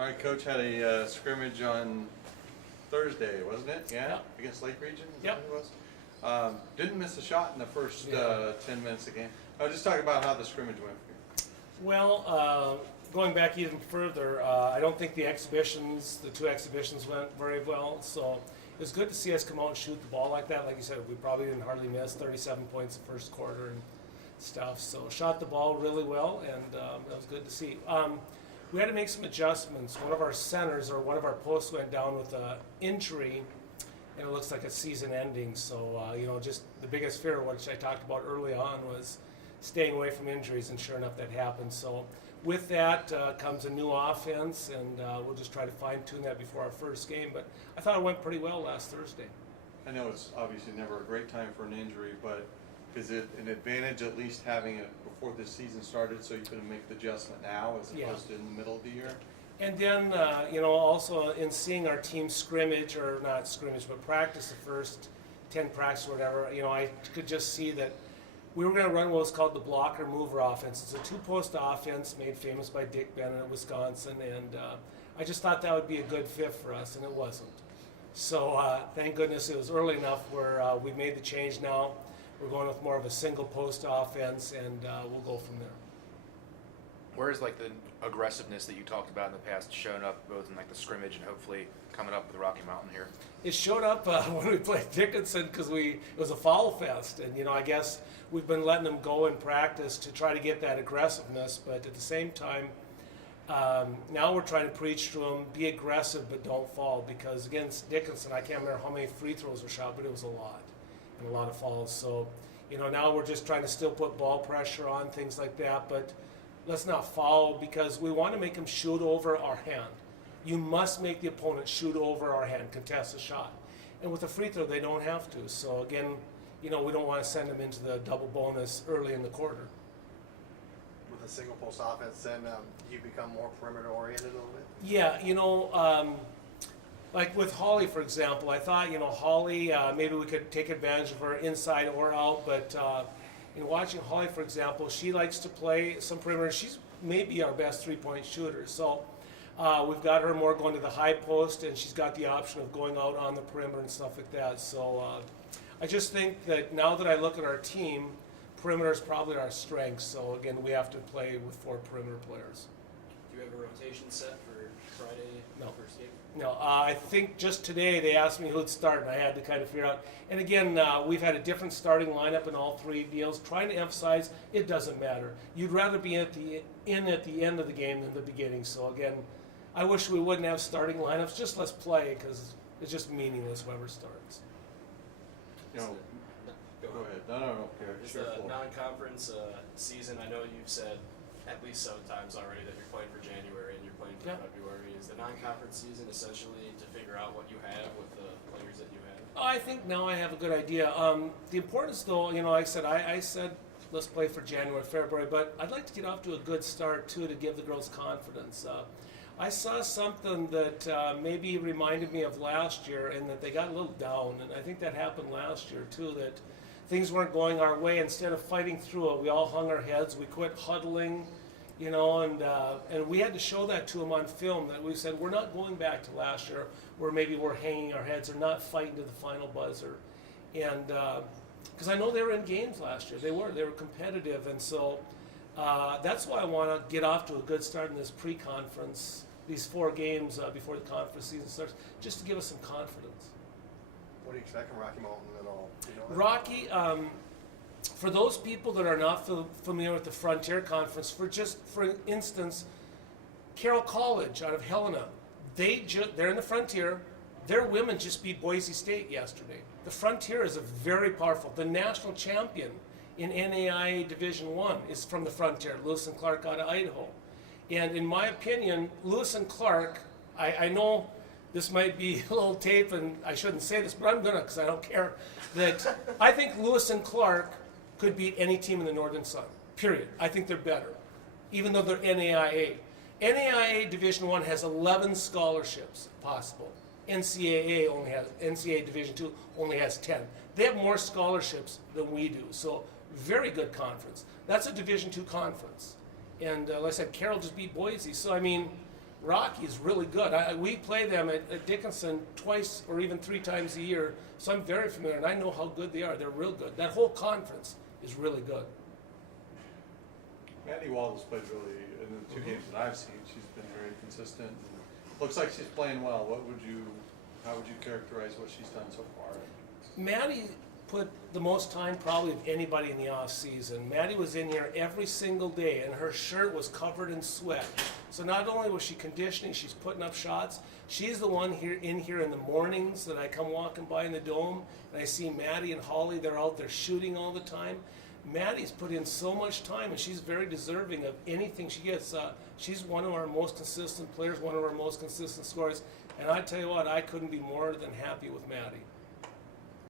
All right, Coach had a scrimmage on Thursday, wasn't it? Yeah, Yep. against Lake Region. Is Yep. that who it was? Didn't miss a shot in the first Yeah. 10 minutes of the game. Just talk about how the scrimmage went for you. Well, going back even further, I don't think the two exhibitions went very well. So it was good to see us come out and shoot the ball like that. Like you said, we probably didn't hardly miss 37 points the first quarter and stuff. So shot the ball really well, and that was good to see. We had to make some adjustments. One of our centers or one of our posts went down with an injury, and it looks like a season ending. So, just the biggest fear, which I talked about early on, was staying away from injuries, and sure enough, that happened. So with that comes a new offense, and we'll just try to fine-tune that before our first game. But I thought it went pretty well last Thursday. I know it's obviously never a great time for an injury, but is it an advantage at least having it before the season started so you can make the adjustment now as opposed to in the middle of the year? And then, also in seeing our team scrimmage, or not scrimmage, but practice the first 10 practice or whatever, I could just see that we were going to run what was called the blocker mover offense. It's a two-post offense made famous by Dick Bennett of Wisconsin, and I just thought that would be a good fit for us, and it wasn't. So thank goodness it was early enough where we made the change now. We're going with more of a single-post offense, and we'll go from there. Where's the aggressiveness that you talked about in the past showing up both in the scrimmage and hopefully coming up with Rocky Mountain here? It showed up when we played Dickinson because it was a foul fest, and I guess we've been letting them go in practice to try to get that aggressiveness, but at the same time, now we're trying to preach to them, be aggressive but don't fall, because against Dickinson, I can't remember how many free throws were shot, but it was a lot, and a lot of falls. So, now we're just trying to still put ball pressure on, things like that, but let's not foul, because we want to make them shoot over our hand. You must make the opponent shoot over our hand, contest a shot. And with a free throw, they don't have to. So again, we don't want to send them into the double bonus early in the quarter. With a single post offense, then you become more perimeter oriented a little bit? Yeah, like with Holly, for example, I thought, Holly, maybe we could take advantage of her inside or out, but in watching Holly, for example, she likes to play some perimeter. She's maybe our best three-point shooter. So we've got her more going to the high post, and she's got the option of going out on the perimeter and stuff like that. So I just think that now that I look at our team, perimeter is probably our strength. So again, we have to play with 4 perimeter players. Do you have a rotation set for Friday? No. First game? No, I think just today they asked me who'd start, and I had to kind of figure out. And again, we've had a different starting lineup in all 3 deals, trying to emphasize it doesn't matter. You'd rather be at the end of the game than the beginning. So again, I wish we wouldn't have starting lineups. Just let's play, because it's just meaningless whoever starts. Go ahead. No. It's Sure, a floor. non-conference season. I know you've said at least 7 times already that you're playing for January and you're playing for February. Is the non-conference season essentially to figure out what you have with the players that you have? I think now I have a good idea. The importance, though, I said let's play for January, February, but I'd like to get off to a good start too to give the girls confidence. I saw something that maybe reminded me of last year, and that they got a little down, and I think that happened last year too, that things weren't going our way. Instead of fighting through it, we all hung our heads, we quit huddling, and we had to show that to them on film, that we said we're not going back to last year where maybe we're hanging our heads or not fighting to the final buzzer. And because I know they were in games last year, they were competitive, and so that's why I want to get off to a good start in this pre-conference, these 4 games before the conference season starts, just to give us some confidence. What do you expect from Rocky Mountain at all? Rocky, for those people that are not familiar with the Frontier Conference, for instance, Carroll College out of Helena, they're in the Frontier. Their women just beat Boise State yesterday. The Frontier is a very powerful. The national champion in NAIA Division I is from the Frontier, Lewis and Clark out of Idaho. And in my opinion, Lewis and Clark, I know this might be a little tape, and I shouldn't say this, but I'm gonna, because I don't care, that I think Lewis and Clark could beat any team in the Northern Sun, period. I think they're better, even though they're NAIA. NAIA Division I has 11 scholarships possible. NCAA Division II only has 10. They have more scholarships than we do, so very good conference. That's a Division II conference. And like I said, Carroll just beat Boise. So, Rocky's really good. We play them at Dickinson twice or even 3 times a year, so I'm very familiar, and I know how good they are. They're real good. That whole conference is really good. Maddie Wallace played really, in the 2 games that I've seen, she's been very consistent. And looks like she's playing well. How would you characterize what she's done so far? Maddie put the most time probably of anybody in the off season. Maddie was in here every single day, and her shirt was covered in sweat. So not only was she conditioning, she's putting up shots. She's the one in here in the mornings that I come walking by in the dome, and I see Maddie and Holly. They're out there shooting all the time. Maddie's put in so much time, and she's very deserving of anything she gets. She's one of our most consistent players, one of our most consistent scorers. And I tell you what, I couldn't be more than happy with Maddie.